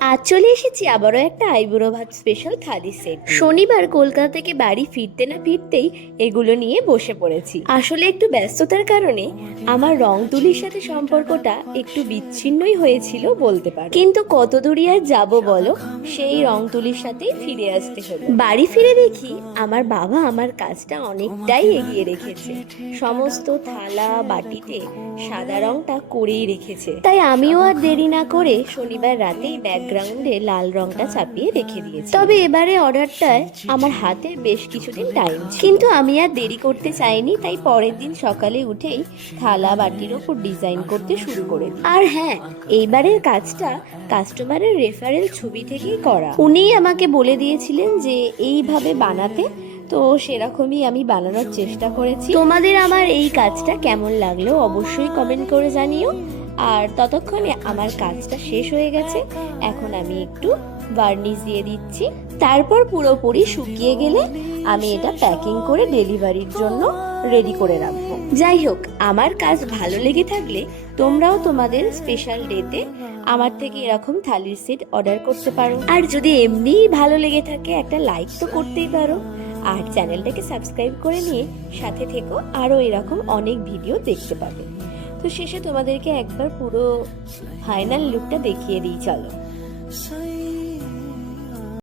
আজ চলে এসেছি আবারও একটা আইবুড়ো ভাত স্পেশাল থালি সেট। শনিবার কলকাতা থেকে বাড়ি ফিরতে না ফিরতেই এগুলো নিয়ে বসে পড়েছি। আসলে একটু ব্যস্ততার কারণে আমার রং তুলির সাথে সম্পর্কটা একটু বিচ্ছিন্নই হয়েছিল বলতে পারো। কিন্তু কত দূরই আর যাবো বলো, সেই রং তুলির সাথেই ফিরে আসতে হলো। বাড়ি ফিরে দেখি আমার বাবা আমার কাজটা অনেকটাই এগিয়ে রেখেছে। সমস্ত থালা বাটিতে সাদা রংটা করেই রেখেছে। তাই আমিও আর দেরি না করে শনিবার রাতেই ব্যাকগ্রাউন্ডে লাল রংটা চাপিয়ে রেখে দিয়েছি। তবে এবারে অর্ডারটায় আমার হাতে বেশ কিছুদিন টাইম ছিল, কিন্তু আমি আর দেরি করতে চাইনি। তাই পরের দিন সকালে উঠেই থালা বাটির ওপর ডিজাইন করতে শুরু করে দিই। আর হ্যাঁ, এইবারের কাজটা কাস্টমারের রেফারেল ছবি থেকেই করা। উনিই আমাকে বলে দিয়েছিলেন যে এইভাবে বানাতে, তো সেরকমই আমি বানানোর চেষ্টা করেছি। তোমাদের আমার এই কাজটা কেমন লাগলো অবশ্যই কমেন্ট করে জানিও। আর ততক্ষণে আমার কাজটা শেষ হয়ে গেছে। এখন আমি একটু ভার্নিশ দিয়ে দিচ্ছি। তারপর পুরোপুরি শুকিয়ে গেলে আমি এটা প্যাকিং করে ডেলিভারির জন্য রেডি করে রাখবো। যাই হোক, আমার কাজ ভালো লেগে থাকলে তোমরাও তোমাদের স্পেশাল ডেতে আমার থেকে এরকম থালির সেট অর্ডার করতে পারো। আর যদি এমনিই ভালো লেগে থাকে একটা লাইক তো করতেই পারো। আর চ্যানেলটাকে সাবস্ক্রাইব করে নিয়ে সাথে থেকো, আরও এরকম অনেক ভিডিও দেখতে পাবে। তো শেষে তোমাদেরকে একবার পুরো ফাইনাল লুকটা দেখিয়ে দিই, চলো।